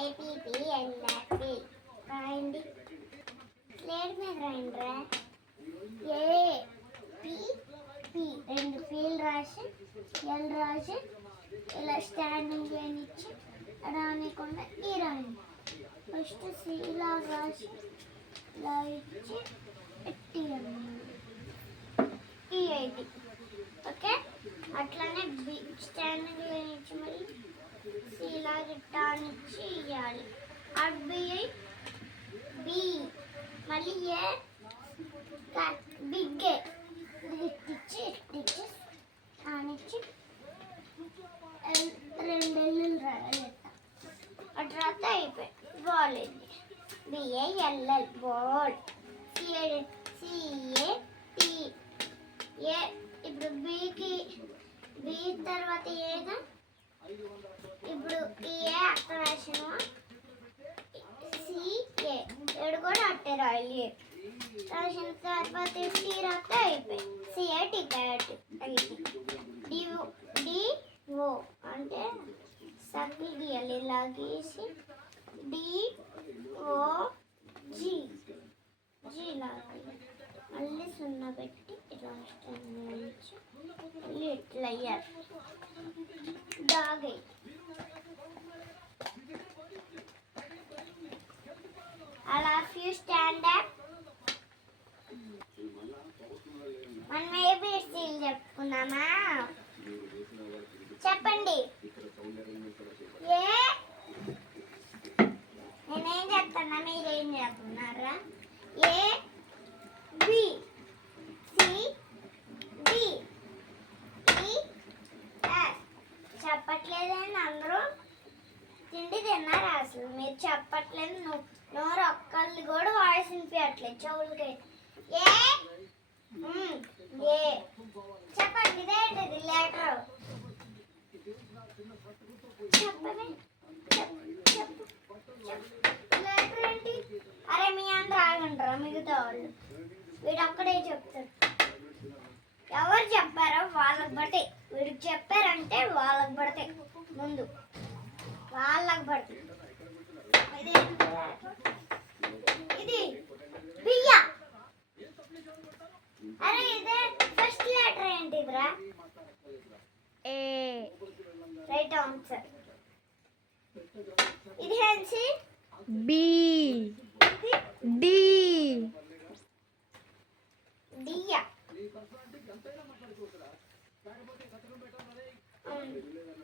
APPLAP రాయండి. Slate మీద రాయండిరా. A P P రెండు పీలు రాసి ఎల్ రాసి ఇలా స్టాండింగ్ వేయనిచ్చి రానికుండా ఈ రాయండి. ఫస్ట్ సి ఇలా రాసి ఇలా ఇచ్చి ఎట్టి ఈ ఐడి. ఓకే, అట్లానే బి స్టాండింగ్ వేయనిచ్చి మళ్ళీ సి ఇలా గిట్టానిచ్చి ఇవ్వాలి. ఆర్బిఐ బి మళ్ళీ ఏ బిగ్ ఇచ్చి ఇచ్చి ఆనిచ్చి రెండు ఎల్లులు రాయాలి. ఆ తర్వాత అయిపోయి బాల్ ఇది బిఏఎల్ఎల్ బాల్. సిఏ టి ఏ. ఇప్పుడు బికి బి తర్వాత ఏగా ఇప్పుడు ఈ ఏ అక్కడ రాసిన సిఏ ఏడు కూడా అట్టే రాయాలి. రాసిన తర్వాత టీ రాస్తే అయిపోయి సిఏ టికెట్ డిఓ అంటే సర్కిల్ గీయాలి. ఇలా గీసి డిఓ జీ లాగా మళ్ళీ సున్నా పెట్టి ఇలా నుంచి మళ్ళీ ఇట్లా అయ్యారు డాగ్. అలా ఫ్యూ స్టాండర్డ్ మనం ఏబిసిలు చెప్పుకున్నామా? చెప్పండి. ఏ నేనేం చెప్తున్నా మీరేం చెప్తున్నారా? ఏ బి సి డి ఈ ఎఫ్. చెప్పట్లేదండి అందరూ? తిండి తిన్నారా? అసలు మీరు చెప్పట్లేదు. నోరు ఒక్కళ్ళు కూడా వాయిస్ వినిపించట్లేదు చెవులకి. ఏ ఏ చెప్పండి. ఇదేంటిది లెటర్? చెప్పండి. లెటర్ ఏంటి? అరే మీ అందరూ ఆగంటారా? మిగతా వాళ్ళు వీడు ఒక్కడే చెప్తారు. ఎవరు చెప్పారో వాళ్ళకి పడతాయి. వీడికి చెప్పారంటే వాళ్ళకి పడతాయి. ముందు వాళ్ళకి పడతాయి. ఇది బియ్య. అరే ఇదే ఫస్ట్ లెటర్ ఏంటిదిరా? ఏ. Right answer. ఇది హెన్సీ బి. డి. డియా.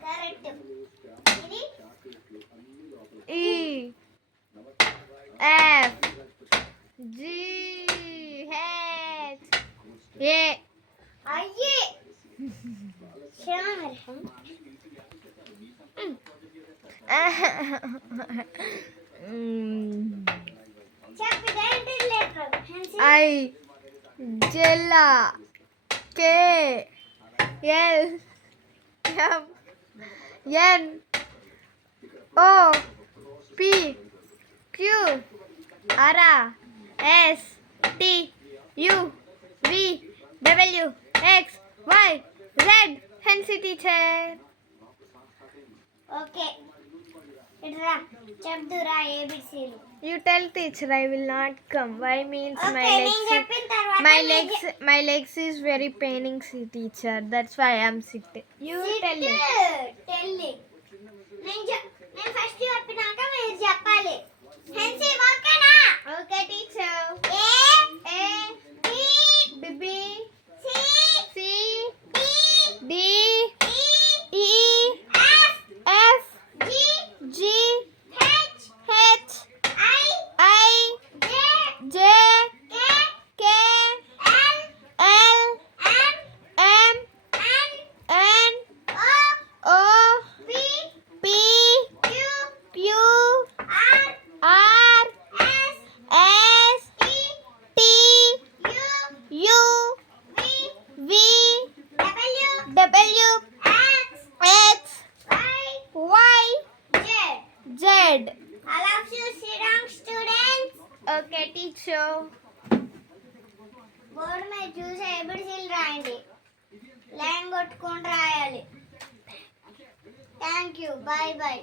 కరెక్ట్. ఇది ఈ ఎఫ్ జి హెచ్ ఏ. అయ్యే షామర్హం. చెప్పేదేంటి letter? I J K L M N O P Q R S T U V W X Y Z. హెన్సీ టీచర్. ఓకే, ఇట్రా చెప్దురా ఏబిసిలు. You tell teacher, I will not come. Why means okay, my legs is very paining, teacher. That's why I am sitting. You tell me. Telling. నేను first చెప్పినాక మీరు చెప్పాలి. హెన్సీ ఓకేనా? Okay, teacher. A B B C C D D E E F F G G H H I I J J K K L L M M N N O O P P Q Q R R S S T T U U V V W W X X Y Y Z. Z. I love you, sit down, students. Okay, teacher. Board మీద చూసి ఏబిసిలు రాయండి. Line కొట్టుకొని రాయాలి. Thank you. Bye bye.